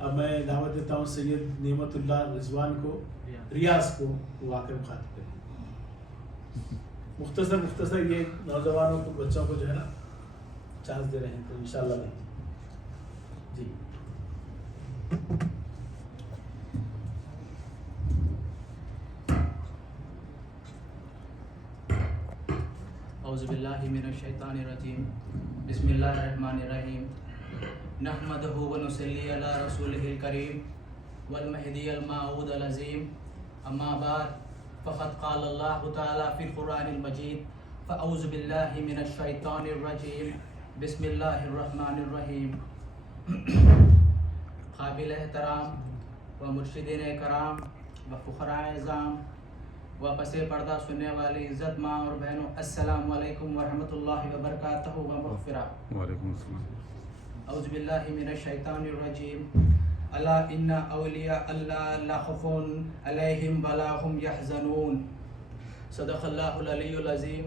اب میں دعوت دیتا ہوں سید نعمت اللہ رضوان کو، ریاض کو، وہ آ کر مخاطب کریں. مختصر یہ نوجوانوں کو، بچوں کو جو ہے نا چانس دے رہے ہیں، تو انشاءاللہ نہیں. جی اعوذ باللہ من الشیطان الرجیم، بسم اللہ الرحمن الرحیم، نحمدہ ونصلی علی رسولہ الکریم والمہدی الموعود العظیم، اما بعد فقد قال اللہ تعالی فی القرآن المجید، فاعوذ باللہ من الشیطان الرجیم، بسم اللہ الرحمن الرحیم. قابل احترام و مرشدین کرام و فقراء اعظام و پس پردہ سننے والی عزت ماں اور بہنوں، السلام علیکم ورحمۃ اللہ وبرکاتہ و مغفرہ. وعلیکم السلام. اعوذ باللہ من الشیطان الرجیم، الا ان اولیاء اللہ لا خوف علیہم ولا هم یحزنون. صدق اللہ العلی العظیم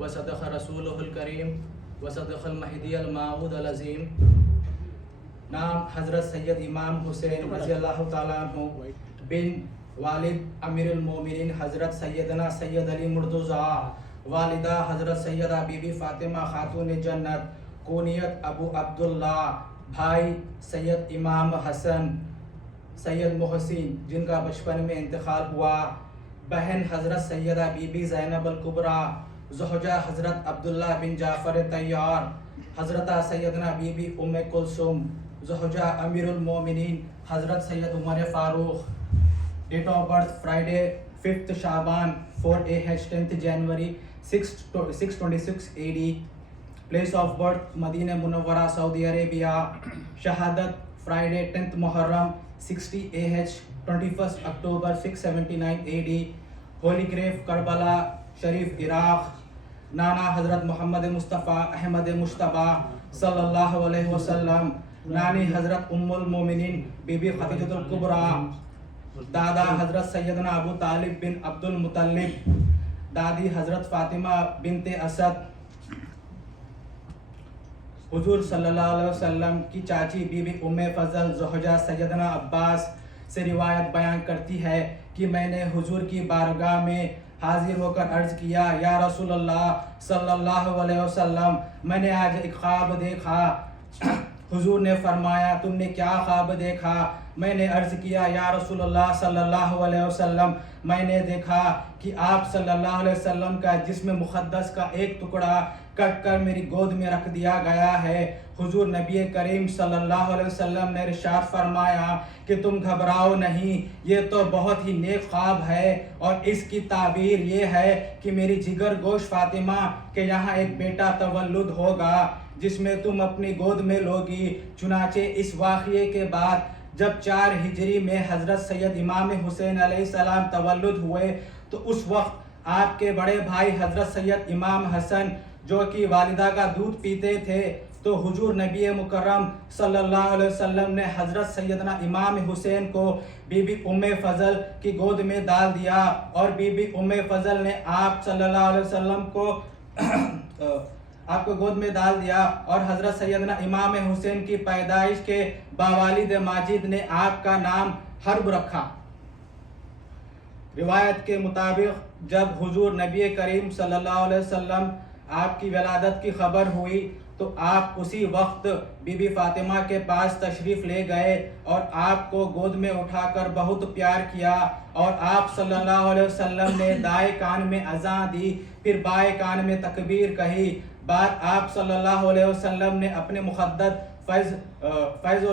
و صدق رسولہ الکریم و صدق المہدی الموعود العظیم. نام حضرت سید امام حسین رضی اللہ تعالیٰ عنہ بن والد امیر المومنین حضرت سیدنا سید علی مرتضیٰ، والدہ حضرت سیدہ بی بی فاطمہ خاتون جنت، کونیت ابو عبداللہ، بھائی سید امام حسن، سید محسن جن کا بچپن میں انتقال ہوا، بہن حضرت سیدہ بی بی زینب الکبریٰ، زوجہ حضرت عبداللہ بن جعفر طیار، حضرت سیدنا بی بی ام کلثوم، زوجہ امیر المومنین حضرت سید عمر فاروق. ڈیٹ آف برتھ فرائیڈے 5 شعبان 4AH 10 جنوری 626 AD. پلیس آف برتھ مدینہ منورہ سعودی عربیہ. شہادت فرائیڈے 10 محرم 60AH 21 اکتوبر 679 AD. ہولی گریف کربلا شریف عراق. نانا حضرت محمد مصطفیٰ احمد مجتبیٰ صلی اللہ علیہ وسلم. نانی حضرت ام المومنین بی بی خدیجہ الکبریٰ. دادا حضرت سیدنا ابو طالب بن عبد المطلب. دادی حضرت فاطمہ بنت اسد. حضور صلی اللہ علیہ وسلم کی چاچی بی بی ام فضل زوجہ سیدنا عباس سے روایت بیان کرتی ہے کہ میں نے حضور کی بارگاہ میں حاضر ہو کر عرض کیا، یا رسول اللہ صلی اللہ علیہ وسلم، میں نے آج ایک خواب دیکھا. حضور نے فرمایا، تم نے کیا خواب دیکھا؟ میں نے عرض کیا، یا رسول اللہ صلی اللہ علیہ وسلم، میں نے دیکھا کہ آپ صلی اللہ علیہ وسلم کا جسم مقدس کا ایک ٹکڑا کٹ کر میری گود میں رکھ دیا گیا ہے. حضور نبی کریم صلی اللہ علیہ وسلم نے ارشاد فرمایا کہ تم گھبراؤ نہیں، یہ تو بہت ہی نیک خواب ہے، اور اس کی تعبیر یہ ہے کہ میری جگر گوش فاطمہ کے یہاں ایک بیٹا تولد ہوگا جس میں تم اپنی گود میں لوگی. چنانچہ اس واقعے کے بعد جب 4 ہجری میں حضرت سید امام حسین علیہ السلام تولد ہوئے تو اس وقت آپ کے بڑے بھائی حضرت سید امام حسن جو کہ والدہ کا دودھ پیتے تھے، تو حضور نبی مکرم صلی اللہ علیہ وسلم نے حضرت سیدنا امام حسین کو بی بی ام فضل کی گود میں ڈال دیا، اور بی بی ام فضل نے آپ صلی اللہ علیہ وسلم کو آپ کو گود میں ڈال دیا، اور حضرت سیدنا امام حسین کی پیدائش کے باوالد ماجد نے آپ کا نام حرب رکھا. روایت کے مطابق جب حضور نبی کریم صلی اللہ علیہ وسلم آپ کی ولادت کی خبر ہوئی تو آپ اسی وقت بی بی فاطمہ کے پاس تشریف لے گئے اور آپ کو گود میں اٹھا کر بہت پیار کیا، اور آپ صلی اللہ علیہ وسلم نے دائیں کان میں اذان دی، پھر بائیں کان میں تکبیر کہی. بعد آپ صلی اللہ علیہ وسلم نے اپنے مقدس فیض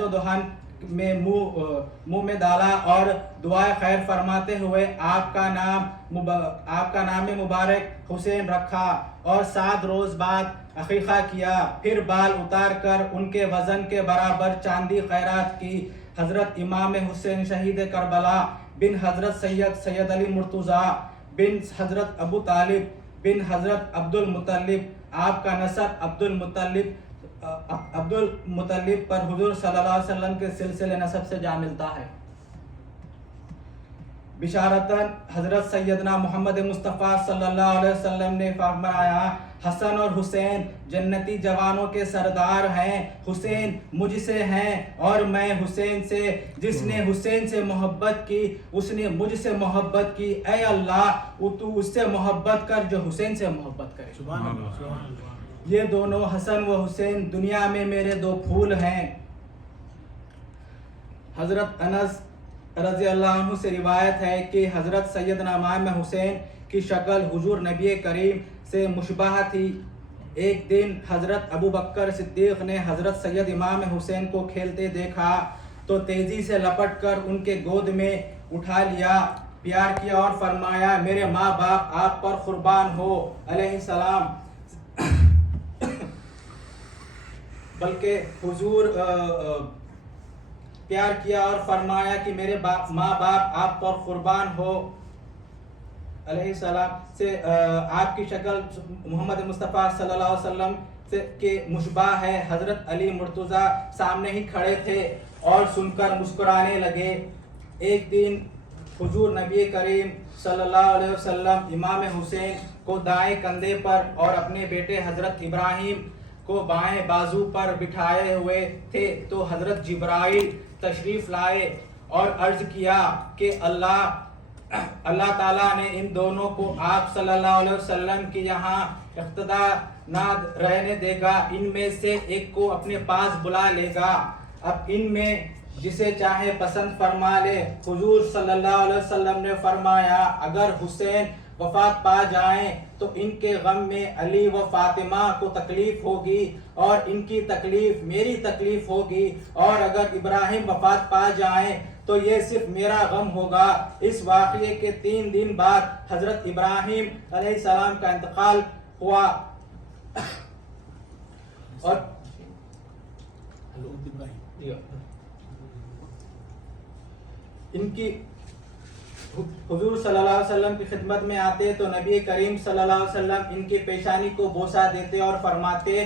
و دہن میں منہ میں ڈالا اور دعائے خیر فرماتے ہوئے آپ کا نام مبارک حسین رکھا، اور 7 روز بعد عقیقہ کیا. پھر بال اتار کر ان کے وزن کے برابر چاندی خیرات کی. حضرت امام حسین شہید کربلا بن حضرت سید علی مرتضیٰ بن حضرت ابو طالب بن حضرت عبد المطلب، آپ کا نسب عبد المطلب پر حضور صلی اللہ علیہ وسلم کے سلسلے نسب سے جا ملتا ہے. بشارتاً حضرت سیدنا محمد مصطفیٰ صلی اللہ علیہ وسلم نے فرمایا، حسن اور حسین جنتی جوانوں کے سردار ہیں، حسین مجھ سے ہیں اور میں حسین سے، جس نے حسین سے محبت کی اس نے مجھ سے محبت کی، اے اللہ تو اس سے محبت کر جو حسین سے محبت کرے۔ سبحان اللہ، سبحان اللہ۔ یہ دونوں حسن و حسین دنیا میں میرے دو پھول ہیں۔ حضرت انس رضی اللہ عنہ سے روایت ہے کہ حضرت سیدنا امام حسین کی شکل حضور نبی کریم سے مشبہ تھی۔ ایک دن حضرت ابو بکر صدیق نے حضرت سید امام حسین کو کھیلتے دیکھا تو تیزی سے لپٹ کر ان کے گود میں اٹھا لیا، پیار کیا اور فرمایا میرے ماں باپ آپ پر قربان ہو علیہ السلام۔ بلکہ حضور پیار کیا اور فرمایا کہ میرے ماں باپ آپ پر قربان ہو علیہ السلام سے آپ کی شکل محمد مصطفیٰ صلی اللہ علیہ وسلم سے کے مشبہ ہے۔ حضرت علی مرتضیٰ سامنے ہی کھڑے تھے اور سن کر مسکرانے لگے۔ ایک دن حضور نبی کریم صلی اللہ علیہ وسلم امام حسین کو دائیں کندھے پر اور اپنے بیٹے حضرت ابراہیم کو بائیں بازو پر بٹھائے ہوئے تھے تو حضرت جبرائیل تشریف لائے اور عرض کیا کہ اللہ تعالیٰ نے ان دونوں کو آپ صلی اللہ علیہ وسلم کی یہاں اقتدا نہ رہنے دے گا، ان میں سے ایک کو اپنے پاس بلا لے گا، اب ان میں جسے چاہے پسند فرما لے۔ حضور صلی اللہ علیہ وسلم نے فرمایا اگر حسین وفات پا جائیں تو ان کے غم میں علی و فاطمہ کو تکلیف ہوگی اور ان کی تکلیف میری تکلیف ہوگی، اور اگر ابراہیم وفات پا جائیں تو یہ صرف میرا غم ہوگا۔ اس واقعے کے 3 دن بعد حضرت ابراہیم علیہ السلام کا انتقال ہوا اور ان کی حضور صلی اللہ علیہ وسلم کی خدمت میں آتے تو نبی کریم صلی اللہ علیہ وسلم ان کی پیشانی کو بوسہ دیتے اور فرماتے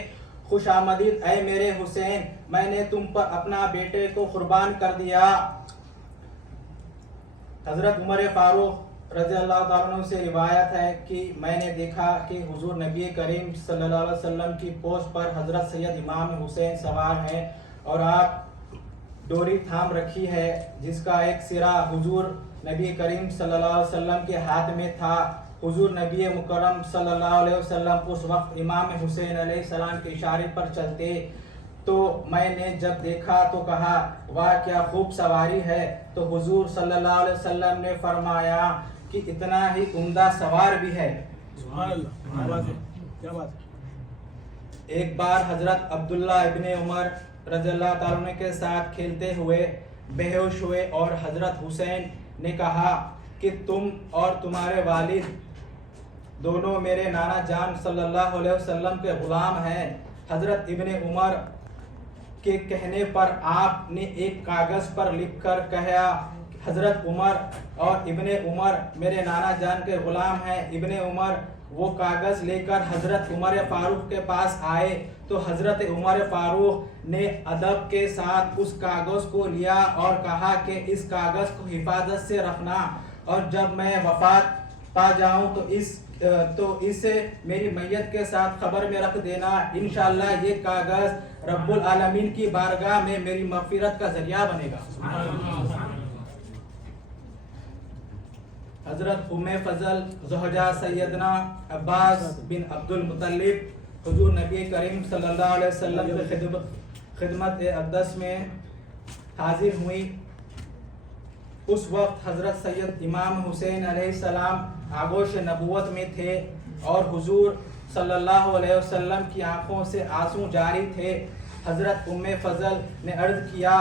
خوش آمدید اے میرے حسین، میں نے تم پر اپنا بیٹے کو قربان کر دیا۔ حضرت عمر فاروق رضی اللہ تعالیٰ عنہ سے روایت ہے کہ میں نے دیکھا کہ حضور نبی کریم صلی اللہ علیہ وسلم کی پوش پر حضرت سید امام حسین سوار ہیں اور آپ ڈوری تھام رکھی ہے جس کا ایک سرا حضور نبی کریم صلی اللہ علیہ وسلم کے ہاتھ میں تھا۔ حضور نبی مکرم صلی اللہ علیہ وسلم اس وقت امام حسین علیہ السلام کے اشارے پر چلتے تو میں نے جب دیکھا تو کہا واہ کیا خوب سواری ہے، تو حضور صلی اللہ علیہ وسلم نے فرمایا کہ اتنا ہی عمدہ سوار بھی ہے۔ سبحان اللہ، کیا بات ہے۔ ایک بار حضرت عبداللہ ابن عمر رضی اللہ تعالیٰ عنہ کے ساتھ کھیلتے ہوئے بے ہوش ہوئے اور حضرت حسین نے کہا کہ تم اور تمہارے والد دونوں میرے نانا جان صلی اللہ علیہ وسلم کے غلام ہیں۔ حضرت ابن عمر کے کہنے پر آپ نے ایک کاغذ پر لکھ کر کہا حضرت عمر اور ابن عمر میرے نانا جان کے غلام ہیں۔ ابن عمر وہ کاغذ لے کر حضرت عمر فاروق کے پاس آئے تو حضرت عمر فاروق نے ادب کے ساتھ اس کاغذ کو لیا اور کہا کہ اس کاغذ کو حفاظت سے رکھنا اور جب میں وفات پا جاؤں تو اسے میری میت کے ساتھ خبر میں رکھ دینا، انشاءاللہ یہ کاغذ رب العالمین کی بارگاہ میں میری مغفرت کا ذریعہ بنے گا۔ حضرت ام فضل زوجہ سیدنا عباس بن عبد المطلب حضور نبی کریم صلی اللہ علیہ وسلم کی خدمت اقدس میں حاضر ہوئی۔ اس وقت حضرت سید امام حسین علیہ السلام آغوش نبوت میں تھے اور حضور صلی اللہ علیہ وسلم کی آنکھوں سے آنسو جاری تھے۔ حضرت ام فضل نے عرض کیا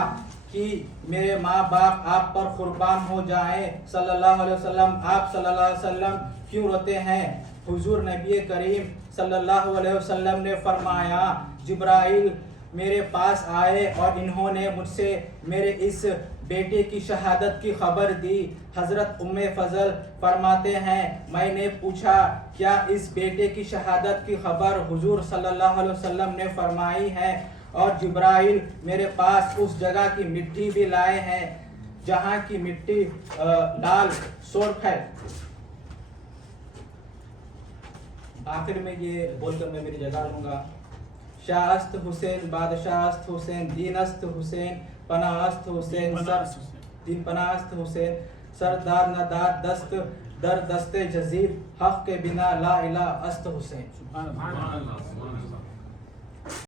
کہ میرے ماں باپ آپ پر قربان ہو جائیں صلی اللہ علیہ وسلم، آپ صلی اللہ علیہ وسلم کیوں روتے ہیں؟ حضور نبی کریم صلی اللہ علیہ وسلم نے فرمایا جبرائیل میرے پاس آئے اور انہوں نے مجھ سے میرے اس بیٹے کی شہادت کی خبر دی۔ حضرت ام فضل فرماتے ہیں میں نے پوچھا کیا اس بیٹے کی شہادت کی خبر حضور صلی اللہ علیہ وسلم نے فرمائی ہے، اور جبرائیل میرے پاس اس جگہ کی مٹی بھی لائے ہیں جہاں کی مٹی لال سرخ ہے۔ آخر میں یہ بول کر میں میری جگہ لوں گا. شاہ است حسین، بادشاہ است حسین، دین است حسین، پناہ است حسین، دین پناہ است حسین، سردار نداد دست در دست جزیر، حق کے بنا لا الہ است حسین. سبحان اللہ.